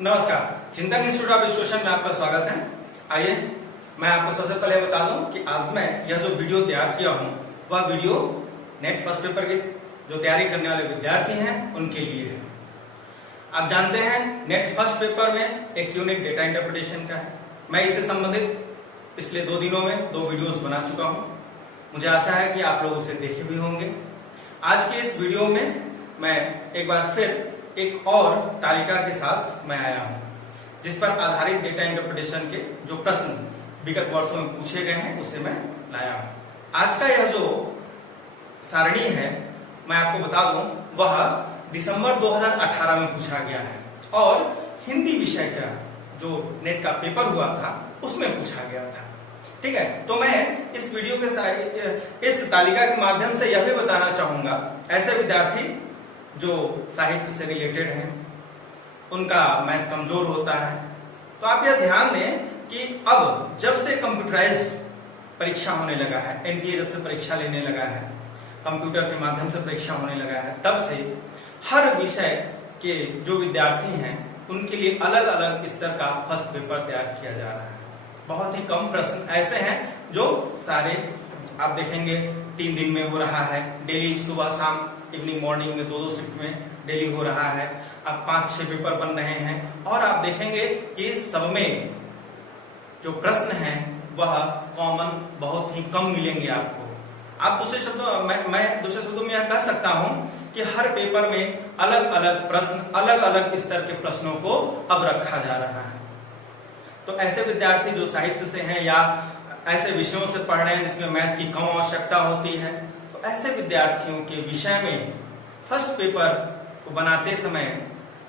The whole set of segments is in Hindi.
नमस्कार, चिंतन इंस्टीट्यूट ऑफ एजुकेशन में आपका स्वागत है। आइए मैं आपको सबसे पहले बता दूं कि आज मैं यह जो वीडियो तैयार किया हूं वह वीडियो नेट फर्स्ट पेपर की जो तैयारी करने वाले विद्यार्थी हैं उनके लिए है। आप जानते हैं नेट फर्स्ट पेपर में एक यूनिट डेटा इंटरप्रिटेशन का है। मैं इससे संबंधित पिछले 2 दिनों में 2 वीडियोस बना चुका हूं। मुझे आशा है कि आप लोग उसे देखे भी होंगे। आज के इस वीडियो में मैं एक बार फिर एक और तालिका के साथ मैं आया हूं, जिस पर आधारित डेटा इंटरप्रिटेशन के जो प्रश्न विगत वर्षों में पूछे गए हैं उसे मैं लाया हूं। आज का यह जो सारणी है मैं आपको बता दूं वह दिसंबर 2018 में पूछा गया है और हिंदी विषय का जो नेट का पेपर हुआ था उसमें पूछा गया था। ठीक है, तो मैं इस वीडियो के इस तालिका के माध्यम से यह भी बताना चाहूंगा ऐसे विद्यार्थी जो साहित्य से रिलेटेड हैं, उनका मैथ कमजोर होता है, तो आप यह ध्यान दें कि अब जब से कंप्यूटराइज्ड परीक्षा होने लगा है, एनटीए जब से परीक्षा लेने लगा है, कंप्यूटर के माध्यम से परीक्षा होने लगा है, तब से हर विषय के जो विद्यार्थी हैं उनके लिए अलग अलग स्तर का फर्स्ट पेपर तैयार किया जा रहा है। बहुत ही कम प्रश्न ऐसे हैं जो सारे आप देखेंगे 3 दिन में हो रहा है, डेली सुबह शाम इवनिंग मॉर्निंग में 2-2 शिफ्ट में डेली हो रहा है। अब 5-6 पेपर बन रहे हैं और आप देखेंगे कि सब में जो प्रश्न हैं वह कॉमन बहुत ही कम मिलेंगे आपको। आप दूसरे शब्दों मैं दूसरे शब्दों में यह कह सकता हूं कि हर पेपर में अलग अलग प्रश्न, अलग अलग स्तर के प्रश्नों को अब रखा जा रहा है। तो ऐसे विद्यार्थी जो साहित्य से हैं या ऐसे विषयों से पढ़ रहे हैं जिसमें मैथ की कम आवश्यकता होती है, तो ऐसे विद्यार्थियों के विषय में फर्स्ट पेपर को बनाते समय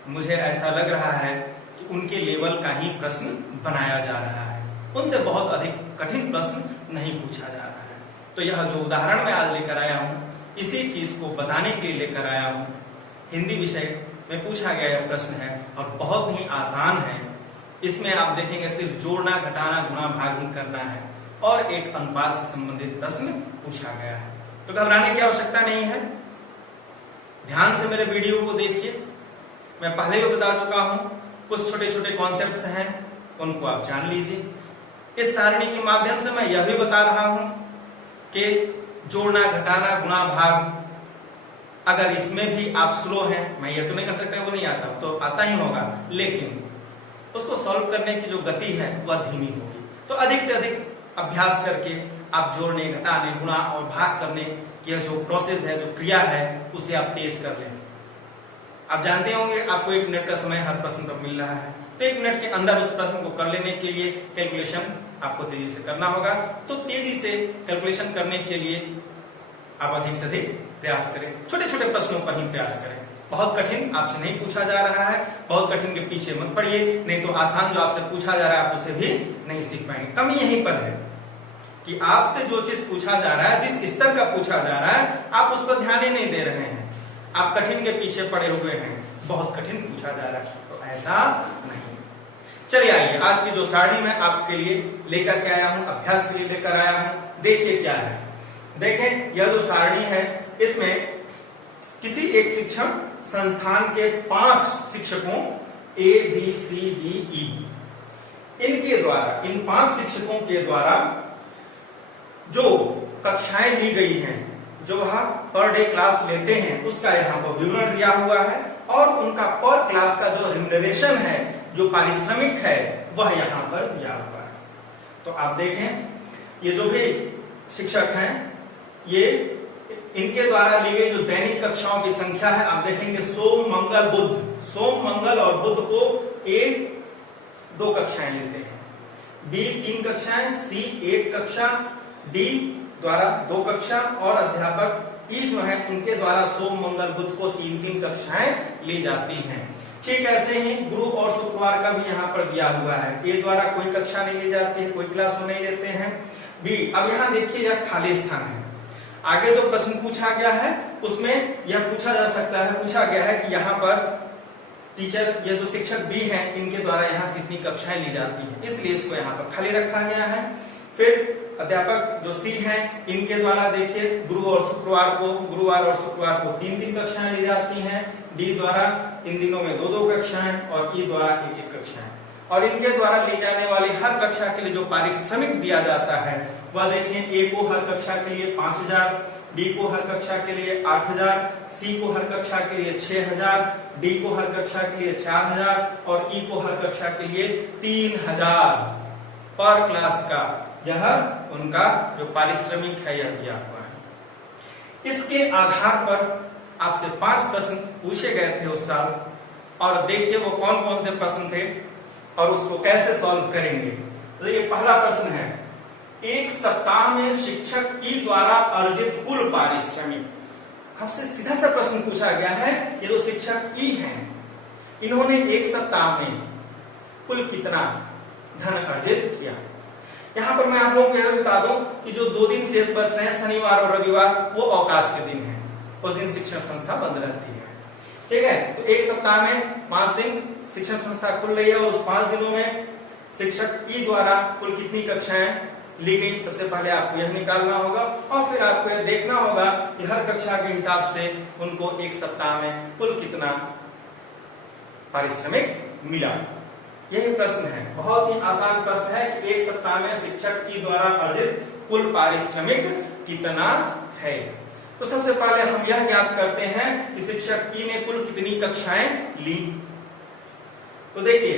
मुझे ऐसा लग रहा है कि उनके लेवल का ही प्रश्न बनाया जा रहा है, उनसे बहुत अधिक कठिन प्रश्न नहीं पूछा जा रहा है। तो यह जो उदाहरण मैं आज लेकर आया हूं, इसी चीज को बताने के लिए लेकर आया हूं। हिंदी विषय में पूछा गया यह प्रश्न है और बहुत ही आसान है। इसमें आप देखेंगे सिर्फ जोड़ना, घटाना, गुणा, भाग ही करना है और एक अनुपात से संबंधित प्रश्न पूछा गया है। तो घबराने की आवश्यकता नहीं है, ध्यान से मेरे वीडियो को देखिए। मैं पहले भी बता चुका हूं, कुछ छोटे छोटे कॉन्सेप्ट्स हैं उनको आप जान लीजिए। इस सारणी के माध्यम से मैं यह भी बता रहा हूं कि जोड़ना, घटाना, गुणा, भाग अगर इसमें भी आप स्लो हैं, मैं ये तो नहीं कह सकता वो नहीं आता, तो आता ही होगा, लेकिन उसको सॉल्व करने की जो गति है वह धीमी होगी। तो अधिक से अधिक अभ्यास करके आप जोड़ने, घटाने, गुणा और भाग करने की जो प्रोसेस है, जो क्रिया है, उसे आप तेज कर लें। आप जानते होंगे आपको 1 मिनट का समय हर प्रश्न पर मिल रहा है, तो 1 मिनट के अंदर उस प्रश्न को कर लेने के लिए कैलकुलेशन आपको तेजी से करना होगा। तो तेजी से कैलकुलेशन करने के लिए आप अधिक से अधिक प्रयास करें, छोटे छोटे प्रश्नों पर ही प्रयास करें। बहुत कठिन आपसे नहीं पूछा जा रहा है, बहुत कठिन के पीछे मत पड़िए, नहीं तो आसान जो आपसे पूछा जा रहा है आप उसे भी नहीं सीख पाएंगे। कमी यहीं पर है कि आपसे जो चीज पूछा जा रहा है, जिस स्तर का पूछा जा रहा है, आप उस पर ध्यान ही नहीं दे रहे हैं। आप कठिन के पीछे पड़े हुए हैं, बहुत कठिन पूछा जा रहा है, तो ऐसा नहीं। चलिए आइए, आज की जो सारणी मैं आपके लिए लेकर के आया हूं, अभ्यास के लिए लेकर आया हूं, देखिए क्या है। देखें, यह जो सारणी है इसमें किसी एक शिक्षण संस्थान के 5 शिक्षकों A, B, C, D, E इनके द्वारा, इन 5 शिक्षकों के द्वारा जो कक्षाएं ली गई हैं, जो वह पर डे क्लास लेते हैं, उसका यहाँ पर विवरण दिया हुआ है और उनका पर क्लास का जो रिम्यूनरेशन है, जो पारिश्रमिक है, वह यहाँ पर दिया हुआ है। तो आप देखें, ये जो भी शिक्षक हैं, ये इनके द्वारा ली गई जो दैनिक कक्षाओं की संख्या है, आप देखेंगे सोम, मंगल, बुध, सोम, मंगल और बुध को A 2 कक्षाएं लेते हैं, B 3 कक्षाएं, C 1 कक्षा, D द्वारा 2 कक्षा और अध्यापक E जो है उनके द्वारा सोम, मंगल, बुध को 3-3 कक्षाएं ली जाती हैं। ठीक ऐसे ही गुरु और शुक्रवार का भी यहाँ पर दिया हुआ है। A द्वारा कोई कक्षा नहीं ली जाती है, कोई क्लास वो नहीं लेते हैं। B, अब यहाँ देखिए यह खाली स्थान है। आगे जो प्रश्न पूछा गया है उसमें यह पूछा जा सकता है, पूछा गया है कि यहाँ पर टीचर, ये जो शिक्षक भी हैं, इनके द्वारा यहाँ कितनी कक्षाएं ली जाती हैं, इसलिए इसको यहाँ पर खाली रखा गया है। फिर अध्यापक जो सी हैं इनके द्वारा देखिए गुरुवार और शुक्रवार को 3-3 कक्षाएं ली जाती हैं। डी द्वारा इन दिनों में 2-2 कक्षाएं और ई द्वारा 1-1 कक्षाएं। और इनके द्वारा ली जाने वाली हर कक्षा के लिए जो पारिश्रमिक दिया जाता है वह देखिए ए को हर कक्षा के लिए 5000, बी को हर कक्षा के लिए 8000, सी को हर कक्षा के लिए 6000, डी को हर कक्षा के लिए 4000 और ई को हर कक्षा के लिए 3000 पर क्लास का यह उनका जो पारिश्रमिक है यह दिया हुआ है। इसके आधार पर आपसे 5 प्रश्न पूछे गए थे उस साल और देखिए वो कौन कौन से प्रश्न थे और उसको कैसे सॉल्व करेंगे। तो ये पहला प्रश्न है, एक सप्ताह में शिक्षक ई द्वारा अर्जित कुल पारिश्रमिक। आपसे सीधा सा प्रश्न पूछा गया है, ये जो शिक्षक ई हैं इन्होंने एक सप्ताह में कुल कितना धन अर्जित किया। यहाँ पर मैं आप लोगों को यह बता दूं कि जो 2 दिन शेष बच रहे हैं शनिवार और रविवार वो अवकाश के दिन है, उस दिन शिक्षण संस्था बंद रहती है। ठीक है, तो एक सप्ताह में 5 दिन शिक्षण संस्था खुल रही है और उस 5 दिनों में शिक्षक ई द्वारा कुल कितनी कक्षाएं ली गई, सबसे पहले आपको यह निकालना होगा और फिर आपको यह देखना होगा कि हर कक्षा के हिसाब से उनको एक सप्ताह में कुल कितना पारिश्रमिक मिला। यही प्रश्न है, बहुत ही आसान प्रश्न है कि एक सप्ताह में शिक्षक ई द्वारा अर्जित कुल पारिश्रमिक कितना है। तो सबसे पहले हम यह ज्ञात करते हैं कि शिक्षक ई ने कुल कितनी कक्षाएं ली। तो देखिए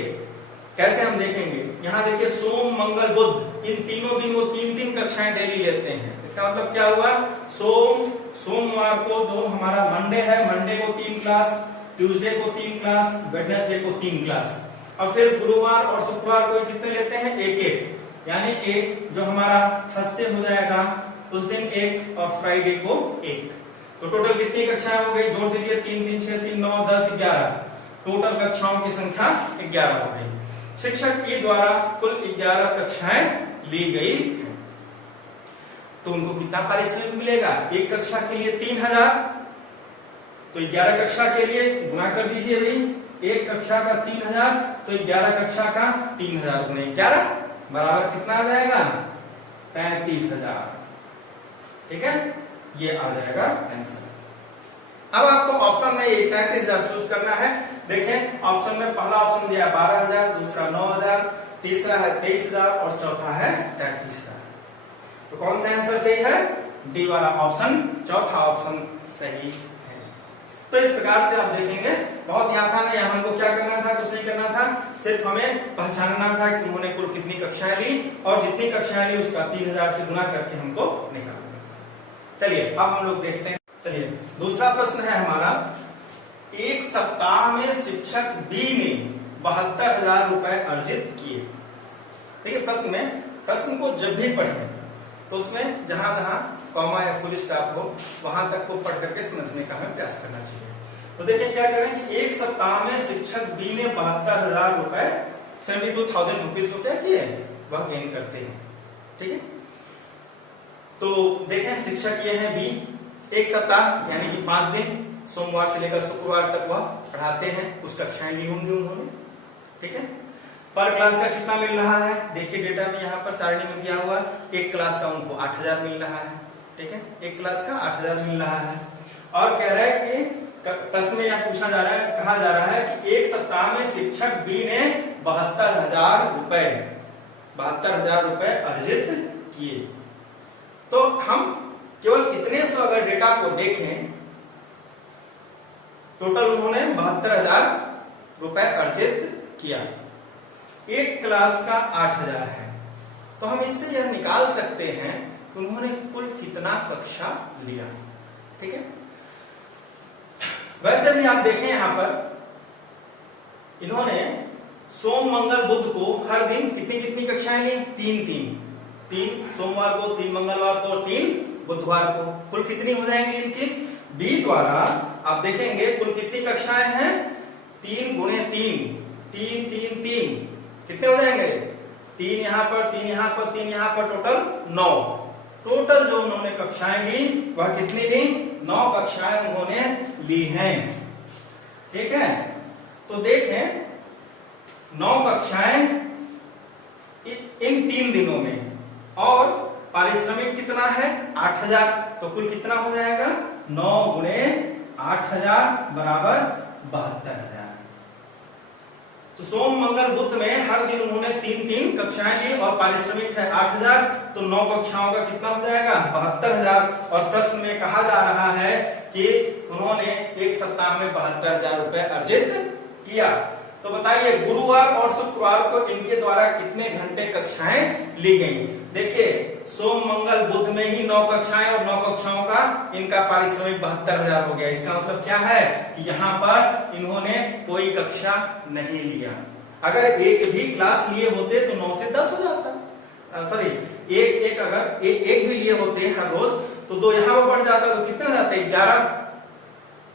कैसे हम देखेंगे, यहाँ देखिए सोम मंगल बुध इन तीनों दिन वो 3-3 कक्षाएं डेली लेते हैं। इसका मतलब क्या हुआ, सोमवार को जो हमारा मंडे है, मंडे को 3 क्लास, ट्यूसडे को 3 क्लास, वेडनेसडे को 3 क्लास और फिर गुरुवार और शुक्रवार को कितने लेते हैं, 1-1, यानी कि जो हमारा थर्सडे हो जाएगा उस दिन 1 और फ्राइडे को 1। तो टोटल कितनी कक्षाएं हो गई, जोड़ दीजिए, 3 3 6 3 9 10 11, टोटल कक्षाओं की संख्या 11 हो गई। शिक्षक ई द्वारा कुल 11 कक्षाएं ली गई है। तो उनको कितना पारिश्रमिक मिलेगा, एक कक्षा के लिए 3000, तो 11 कक्षा के लिए गुणा कर दीजिए भाई, एक कक्षा का 3000 तो 11 कक्षा का 3000 गुणे 11 बराबर कितना आ जाएगा, 35000। ठीक है, ये आ जाएगा आंसर। अब आपको ऑप्शन में 33000 चूज करना है। देखें ऑप्शन में पहला ऑप्शन दिया 12000, दूसरा 9000, तीसरा है 23000 और चौथा है 33000। तो कौन सा आंसर सही है, डी वाला ऑप्शन, चौथा ऑप्शन सही है। तो इस प्रकार से आप देखेंगे बहुत ही आसान है। हमको क्या करना था, कुछ नहीं करना था, सिर्फ हमें पहचानना था कि उन्होंने कुल कितनी कक्षाएं ली और जितनी कक्षाएं ली उसका 3000 से गुणा करके हमको निकालना था। चलिए अब हम लोग देखते हैं। चलिए दूसरा प्रश्न है हमारा, एक सप्ताह में शिक्षक बी ने 72,000 रुपए अर्जित किए। देखिए प्रश्न को जब भी पढ़ें तो उसमें जहां जहां कॉमा या फुल स्टॉप हो वहां तक को पढ़ करके समझने का हमें प्रयास करना चाहिए। तो देखिए क्या करें कि एक सप्ताह में शिक्षक बी ने 72,000 रुपए 72,000 रुपीज को क्या किए, वह गेन करते हैं। ठीक है, तो देखें शिक्षक ये है बी, एक सप्ताह यानी कि 5 दिन सोमवार से लेकर शुक्रवार तक वह पढ़ाते हैं, कुछ कक्षाएं ली होंगी उन्होंने। ठीक है, पर क्लास का कितना मिल रहा है, देखिए डेटा में यहाँ पर सारणी में दिया हुआ, एक क्लास का उनको 8000 मिल रहा है। ठीक है, एक क्लास का 8000 मिल रहा है और कह रहा है कि प्रश्न में यह पूछा जा रहा है, कहा जा रहा है कि एक सप्ताह में शिक्षक बी ने 72,000 रुपए अर्जित किए। तो हम केवल इतने से अगर डेटा को देखें, टोटल उन्होंने 72,000 रुपए अर्जित किया, एक क्लास का 8000 है, तो हम इससे यह निकाल सकते हैं कि उन्होंने कुल कितना कक्षा लिया। ठीक है, वैसे भी आप देखें यहां पर इन्होंने सोम मंगल बुध को हर दिन कितनी कितनी कक्षाएं ली, 3 सोमवार को, 3 मंगलवार को और 3 बुधवार को, कुल कितनी हो जाएंगी इनकी। बी द्वारा आप देखेंगे कुल कितनी कक्षाएं हैं, 3 गुणे 3 3 3 3 कितने हो जाएंगे, 3 यहाँ पर, 3 यहाँ पर, 3 यहाँ पर, टोटल 9। टोटल जो उन्होंने कक्षाएं ली वह कितनी ली, 9 कक्षाएं उन्होंने ली हैं। ठीक है, तो देखें 9 कक्षाएं इन 3 दिनों में और पारिश्रमिक कितना है 8000, तो कुल कितना हो जाएगा 9 गुणे 8000 बराबर 72,000। तो सोम मंगल बुध में हर दिन उन्होंने 3-3 कक्षाएं ली और पारिश्रमिक है 8000, तो 9 कक्षाओं का कितना हो जाएगा 72,000। और प्रश्न में कहा जा रहा है कि उन्होंने एक सप्ताह में 72,000 रुपए अर्जित किया। तो बताइए गुरुवार और शुक्रवार को इनके द्वारा कितने घंटे कक्षाएं ली गई। देखिए सोम मंगल बुध में ही 9 कक्षाएं और 9 कक्षाओं का इनका पारिश्रमिक 72,000 हो गया। इसका मतलब क्या है कि यहाँ पर इन्होंने कोई कक्षा नहीं लिया। अगर एक भी क्लास लिए होते तो 9 से 10 हो जाता, सॉरी अगर एक भी लिए होते हर रोज तो 2 यहाँ पर बढ़ जाता, तो कितना जाता है 11,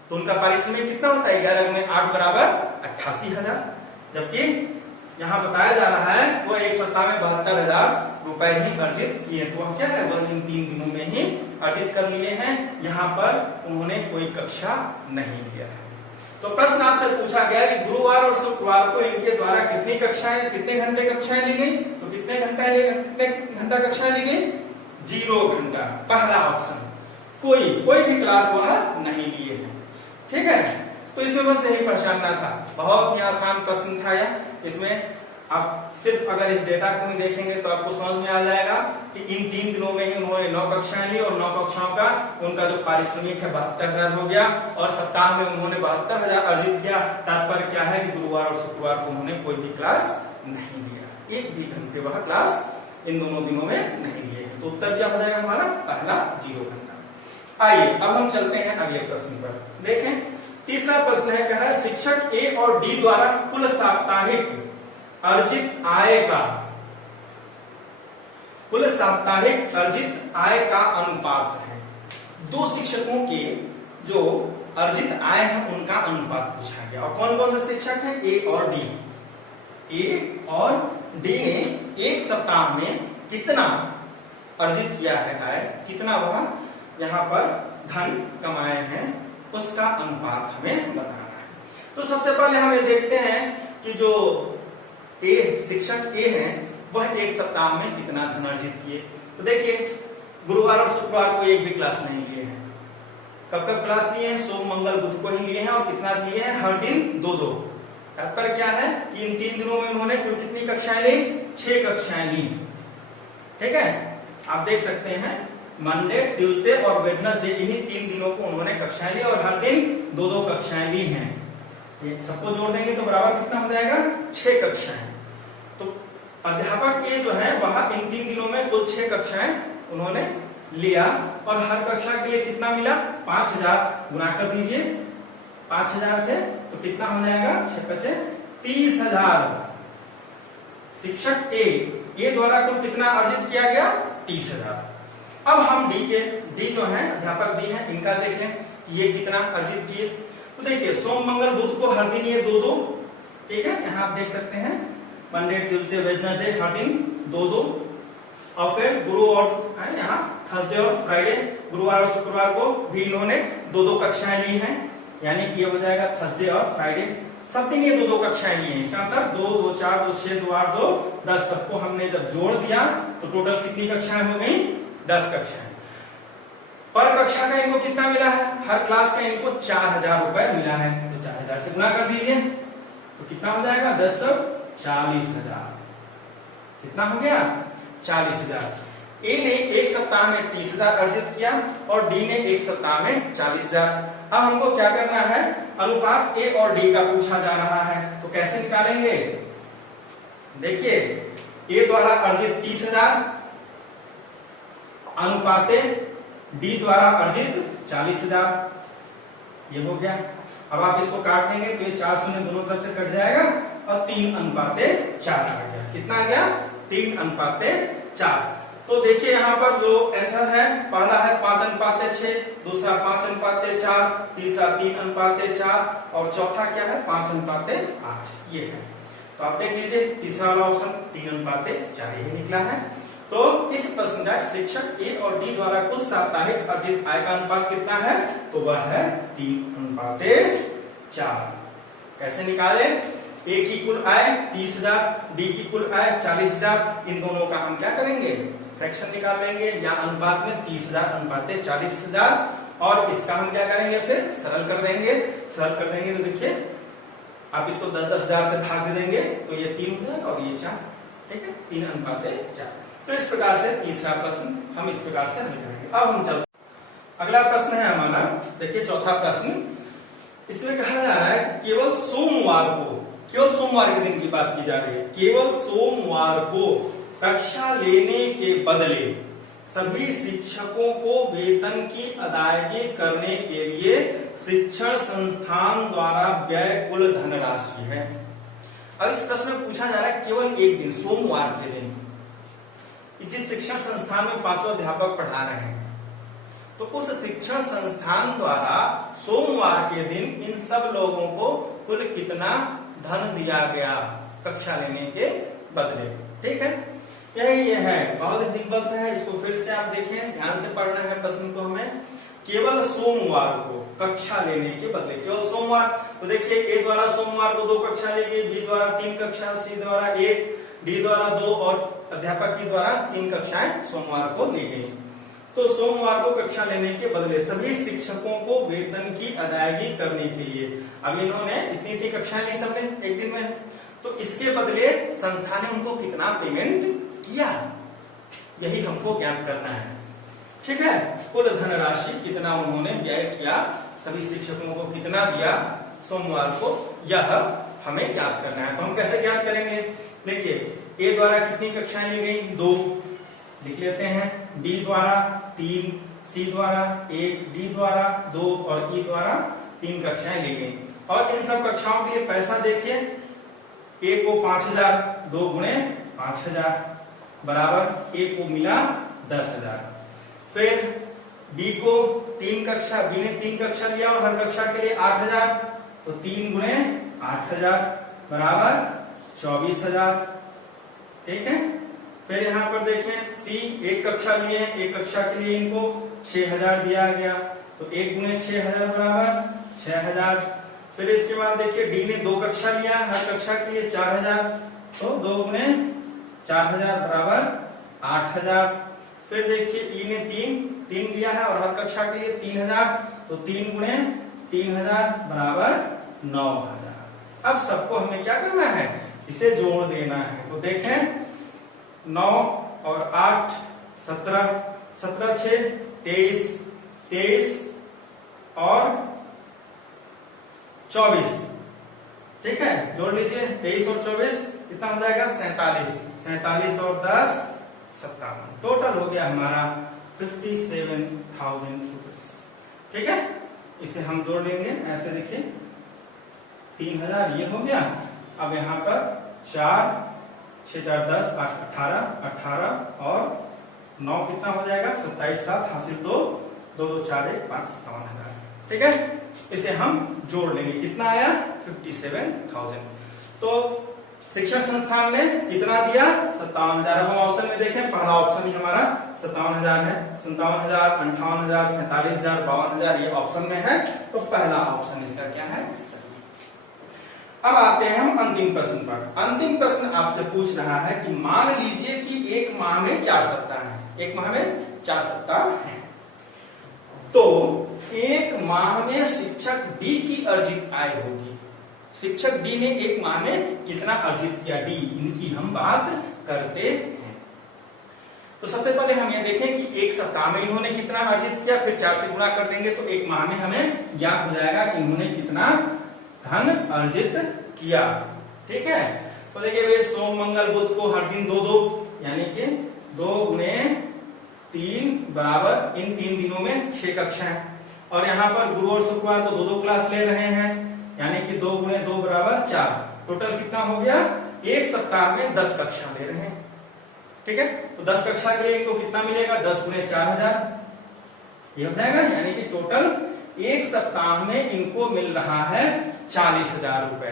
तो उनका पारिश्रमिक कितना होता है 11 गुणे 8 बराबर 88,000। जबकि यहाँ बताया जा रहा है वो एक सप्ताह में 72,000 रुपए ही अर्जित किए। तो हम क्या है वह इन 3 दिनों में ही अर्जित कर लिए हैं। यहाँ पर उन्होंने कोई कक्षा नहीं लिया है। तो प्रश्न आपसे पूछा गया कि गुरुवार और शुक्रवार को इनके द्वारा कितनी घंटे कक्षाएं ली गई, तो कितने घंटा कक्षाएं ली गई 0 घंटा। पहला ऑप्शन कोई भी क्लास वह नहीं लिए है। ठीक है, तो इसमें बस यही पहचानना था। बहुत ही आसान प्रश्न था यह। इसमें आप सिर्फ अगर इस डेटा को ही देखेंगे तो आपको समझ में आ जाएगा कि इन 3 दिनों में ही उन्होंने 9 कक्षाएं ली और 9 कक्षाओं का उनका जो पारिश्रमिक है 72,000 हो गया और सप्ताह में उन्होंने 72,000 अर्जित किया। तात्पर्य क्या है कि गुरुवार और शुक्रवार को उन्होंने कोई भी क्लास नहीं लिया, एक भी घंटे वह क्लास इन दोनों दिनों में नहीं लिए। तो उत्तर क्या हो जाएगा हमारा पहला 0 घंटा। आइए अब हम चलते हैं अगले प्रश्न पर। देखें तीसरा प्रश्न है, कह रहा है शिक्षक ए और डी द्वारा कुल साप्ताहिक अर्जित आय का अनुपात है। 2 शिक्षकों के जो अर्जित आय है उनका अनुपात पूछा गया। और कौन कौन से शिक्षक हैं ए और डी। ए और डी ने एक सप्ताह में कितना अर्जित किया है आय, कितना वह यहाँ पर धन कमाए हैं, उसका अनुपात हमें बताना है। तो सबसे पहले हम ये देखते हैं कि जो शिक्षक ए हैं वह एक सप्ताह में कितना धन अर्जित किए। तो देखिए गुरुवार और शुक्रवार को एक भी क्लास नहीं लिए हैं। कब क्लास लिए हैं, सोम मंगल बुध को ही लिए हैं और कितना लिए हैं हर दिन 2-2। तात्पर्य क्या है कि इन 3 दिनों में उन्होंने कुल कितनी कक्षाएं ली 6 कक्षाएं ली। ठीक है, आप देख सकते हैं मंडे ट्यूसडे और वेडनेसडे इन्हीं 3 दिनों को उन्होंने कक्षाएं ली और हर दिन 2-2 कक्षाएं ली हैं। ये सबको जोड़ देंगे तो बराबर कितना हो जाएगा 6 कक्षाएं। तो अध्यापक ये जो है वह इन 3 दिनों में कुल 6 कक्षाएं उन्होंने लिया और हर कक्षा के लिए कितना मिला 5,000 गुना कर दीजिए 5,000 से, तो कितना हो जाएगा 6×5 30,000। शिक्षक ए द्वारा कुल कितना अर्जित किया गया 30,000। अब हम डी जो है अध्यापक डी है इनका देख लें ये कितना अर्जित किए। तो देखिए सोम मंगल बुध को हर दिन ये 2-2, ठीक है, यहाँ आप देख सकते हैं मंडे ट्यूसडे वेडनेसडे हर दिन 2-2 और फिर गुरु और यहाँ थर्सडे और फ्राइडे गुरुवार और शुक्रवार को भी इन्होंने 2-2 कक्षाएं ली हैं। यानी कि ये हो जाएगा थर्सडे और फ्राइडे सब दिन ये 2-2 कक्षाएं ली हैं। इसका मतलब 2, 2, 4, 2, 6, 2, 8, 2, 10 सबको हमने जब जोड़ दिया तो टोटल कितनी कक्षाएं हो गई 10 कक्षाएं। पर कक्षा का इनको कितना मिला है, हर क्लास का इनको 4,000 रुपए मिला है। तो 4,000 से गुना कर दीजिए तो कितना हो जाएगा 10 40,000। कितना हो गया 40,000। ए ने एक सप्ताह में 30,000 अर्जित किया और डी ने एक सप्ताह में 40,000। अब हमको क्या करना है, अनुपात ए और डी का पूछा जा रहा है। तो कैसे निकालेंगे, देखिए ए द्वारा अर्जित 30,000 अनुपाते डी द्वारा अर्जित 40,000, ये हो गया। अब आप इसको काट देंगे तो ये 4 शून्य दोनों तरफ से कट जाएगा और 3:4 आ गया। कितना आ गया 3:4। तो देखिए यहाँ पर जो आंसर है पहला है 5:6, दूसरा 5:4, तीसरा 3:4 और चौथा क्या है 5:8 ये है। तो आप देख लीजिए तीसरा वाला ऑप्शन 3:4 यही निकला है। तो इस प्रश्न का शिक्षक ए और डी द्वारा कुल साप्ताहिक अर्जित आय का अनुपात कितना है, तो वह है 3:4। कैसे निकाले, ए की कुल आय 30,000, डी की कुल आय 40,000, इन दोनों का हम क्या करेंगे फ्रैक्शन निकाल लेंगे या अनुपात में 30,000 अनुपात 40,000 और इसका हम क्या करेंगे फिर सरल कर देंगे। सरल कर देंगे तो देखिए आप इसको 10,000 से भाग दे देंगे तो ये 3 हो जाएगा और ये 4, ठीक है, 3 अनुपात 4। तो इस प्रकार से तीसरा प्रश्न हम इस प्रकार से हल करेंगे। अब हम चलते अगला प्रश्न है हमारा, देखिए चौथा प्रश्न। इसमें कहा जा रहा है कि केवल सोमवार के दिन की बात की जा रही है, केवल सोमवार को कक्षा लेने के बदले सभी शिक्षकों को वेतन की अदायगी करने के लिए शिक्षण संस्थान द्वारा व्यय कुल धनराशि है। अब इस प्रश्न में पूछा जा रहा है केवल एक दिन सोमवार के दिन जिस शिक्षण संस्थान में 5 अध्यापक पढ़ा रहे हैं तो उस शिक्षण संस्थान द्वारा सोमवार के दिन इन सब लोगों को कुल कितना धन दिया गया कक्षा लेने के बदले, ठीक है। यही है, बहुत ही सिंपल सा है। इसको फिर से आप देखें, ध्यान से पढ़ना है प्रश्न को हमें। केवल सोमवार को कक्षा लेने के बदले, केवल सोमवार, तो देखिए ए द्वारा सोमवार को 2 कक्षा ली गई, बी द्वारा 3 कक्षा, सी द्वारा 1, डी द्वारा 2 और अध्यापक की द्वारा 3 कक्षाएं सोमवार को ली गई। तो सोमवार को कक्षा लेने के बदले सभी शिक्षकों को वेतन की अदायगी करने के लिए, अब इन्होंने इतनी कक्षाएं ली सबने एक दिन में, तो इसके बदले संस्था ने उनको कितना पेमेंट किया, यही हमको ज्ञात करना है, ठीक है। कुल धनराशि कितना उन्होंने व्यय किया, सभी शिक्षकों को कितना दिया सोमवार को, यह हमें ज्ञात करना है। तो हम कैसे ज्ञात करेंगे, देखिए ए द्वारा कितनी कक्षाएं ली गई, 2 लिख लेते हैं, बी द्वारा 3, सी द्वारा 1, डी द्वारा 2 और ई द्वारा 3 कक्षाएं ली गई। और इन सब कक्षाओं के लिए पैसा देखिए, ए को 5,000, 2 गुणे 5,000 बराबर ए को मिला 10,000। फिर बी को 3 कक्षा, बी ने 3 कक्षा लिया और हर कक्षा के लिए 8,000, तो 3 गुणे 8,000 बराबर 24,000, ठीक है। फिर यहाँ पर देखें सी 1 कक्षा लिए, 1 कक्षा के लिए इनको 6,000 दिया गया, तो 1 गुणे 6,000 बराबर 6,000। फिर इसके बाद देखिए डी ने 2 कक्षा लिया, हर कक्षा के लिए 4,000, तो 2 गुणे 4,000 बराबर 8,000। फिर देखिए ई ने 3 लिया है और हर कक्षा के लिए 3,000, तो 3 गुणे 3,000 बराबर 9,000। अब सबको हमें क्या करना है, इसे जोड़ देना है। तो देखें 9 और 8 17, 17 6 23, 23 और 24, ठीक है, जोड़ लीजिए 23 और 24 कितना हो जाएगा 47, 47 और 10 57, टोटल हो गया हमारा 57,000 रुपीज, ठीक है। इसे हम जोड़ लेंगे ऐसे, देखिए 3,000 ये हो गया। अब यहाँ पर 4 6 4 10 8 18, 18 और 9 कितना हो जाएगा 27, 7 हासिल 2 2 2 4 1 5 57,000, ठीक है। इसे हम जोड़ लेंगे, कितना आया 57,000। तो शिक्षण संस्थान ने कितना दिया 57,000। हम ऑप्शन में देखें, पहला ऑप्शन ही हमारा 57,000 है, 57,000, 58,000, 47,000, 52,000 ये ऑप्शन में है, तो पहला ऑप्शन इसका क्या है सही। अब आते हैं हम अंतिम प्रश्न पर। अंतिम प्रश्न आपसे पूछ रहा है कि मान लीजिए कि एक माह में 4 सप्ताह है, एक माह में 4 सप्ताह है, तो एक माह में शिक्षक डी की अर्जित आय होगी। शिक्षक डी ने एक माह में कितना अर्जित किया, डी, इनकी हम बात करते हैं। तो सबसे पहले हम ये देखें कि एक सप्ताह में इन्होंने कितना अर्जित किया, फिर 4 से गुणा कर देंगे तो एक माह में हमें ज्ञात हो जाएगा कि इन्होंने कितना धन अर्जित किया, ठीक है। तो देखिए भाई सोम मंगल बुध को हर दिन 2-2 यानी कि 2 गुणे 3 बराबर इन 3 दिनों में 6 कक्षाएं, और यहाँ पर गुरु और शुक्रवार को 2-2 क्लास ले रहे हैं यानी कि 2 गुणे 2 बराबर 4, टोटल कितना हो गया, एक सप्ताह में 10 कक्षा ले रहे हैं, ठीक है। तो 10 कक्षा के लिए इनको कितना मिलेगा 10 गुणे 4,000 ये हो जाएगा, यानी कि टोटल एक सप्ताह में इनको मिल रहा है 40,000 रुपए।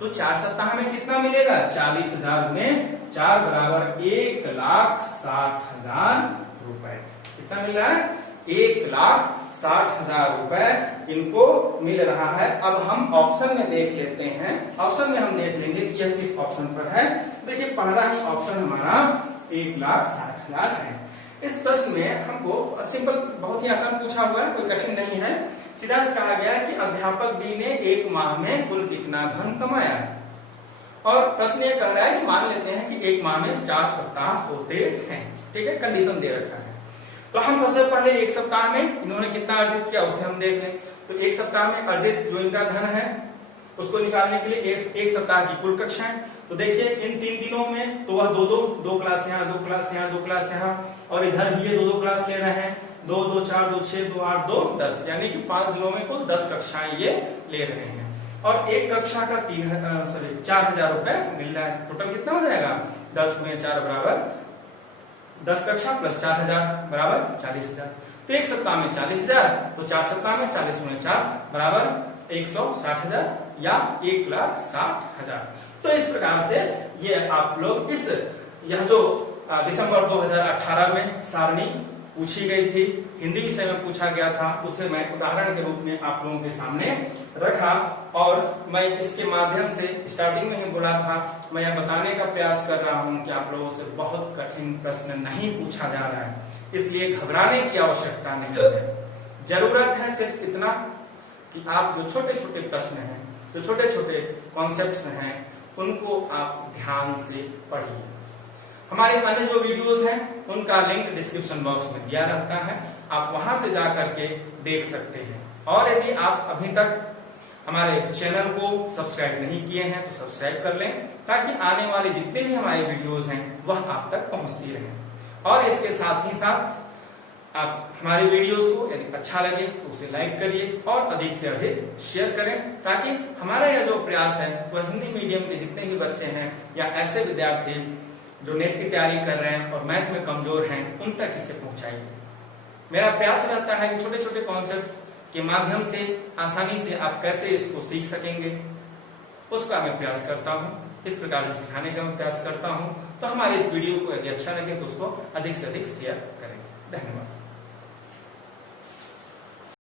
तो 4 सप्ताह में कितना मिलेगा 40,000 गुणे 4 बराबर 1,60,000 रुपए। कितना मिल रहा है 1,60,000 रुपए इनको मिल रहा है। अब हम ऑप्शन में देख लेते हैं, ऑप्शन में हम देख लेंगे कि यह किस ऑप्शन पर है। देखिए पहला ही ऑप्शन हमारा 1,60,000 है। इस प्रश्न में हमको सिंपल बहुत ही आसान पूछा हुआ है, कोई कठिन नहीं है। सीधा से कहा गया कि अध्यापक बी ने एक माह में कुल कितना धन कमाया, और प्रश्न ये कह रहा है कि मान लेते हैं कि एक माह में 4 सप्ताह होते हैं, ठीक है, कंडीशन दे रखा है। तो हम सबसे पहले एक सप्ताह में इन्होंने कितना अर्जित किया उसे हम देख लें। तो एक सप्ताह में अर्जित जो इनका धन है उसको निकालने के लिए एक सप्ताह की कुल कक्षाएं, तो देखिए इन 3 दिनों में तो वह दो क्लास यहाँ, 2 क्लास यहाँ, 2 क्लास यहाँ, और इधर भी ये 2 क्लास ले रहे हैं, 2 2 4 2 6 2 8 2 10, यानी कि 5 दिनों में कुल 10 कक्षाएं ये ले रहे हैं। और एक कक्षा का 4,000 रुपए मिल रहा है। टोटल कितना हो जाएगा? 10 गुणे 4 बराबर 10 कक्षा प्लस 4,000 बराबर 40,000। तो एक सप्ताह में 40,000, तो 4 सप्ताह में 40 गुणे 4 बराबर 160,000 या 1,60,000। तो इस प्रकार से ये आप लोग इस यह जो दिसंबर 2018 में सारणी पूछी गई थी, हिंदी विषय में पूछा गया था, उसे मैं उदाहरण के रूप में आप लोगों के सामने रखा, और मैं इसके माध्यम से स्टार्टिंग में ही बोला था, मैं यह बताने का प्रयास कर रहा हूं कि आप लोगों से बहुत कठिन प्रश्न नहीं पूछा जा रहा है, इसलिए घबराने की आवश्यकता नहीं है। जरूरत है सिर्फ इतना कि आप जो छोटे छोटे प्रश्न हैं, जो छोटे छोटे कॉन्सेप्ट्स हैं, उनको आप ध्यान से पढ़िए। हमारे अन्य जो वीडियोस हैं उनका लिंक डिस्क्रिप्शन बॉक्स में दिया रहता है, आप वहां से जा करके देख सकते हैं। और यदि आप अभी तक हमारे चैनल को सब्सक्राइब नहीं किए हैं तो सब्सक्राइब कर लें, ताकि आने वाले जितने भी हमारे वीडियोस हैं वह आप तक पहुंचती रहें। और इसके साथ ही साथ आप हमारे वीडियोस को यदि अच्छा लगे तो उसे लाइक करिए और अधिक से अधिक शेयर करें, ताकि हमारा यह जो प्रयास है वह हिंदी मीडियम के जितने भी बच्चे हैं या ऐसे विद्यार्थी जो नेट की तैयारी कर रहे हैं और मैथ में कमजोर हैं उन तक इसे पहुंचाइए। मेरा प्रयास रहता है कि छोटे छोटे कॉन्सेप्ट के माध्यम से आसानी से आप कैसे इसको सीख सकेंगे, उसका मैं प्रयास करता हूं। इस प्रकार से सिखाने का मैं प्रयास करता हूं। तो हमारे इस वीडियो को यदि अच्छा लगे तो उसको अधिक से अधिक शेयर करें। धन्यवाद।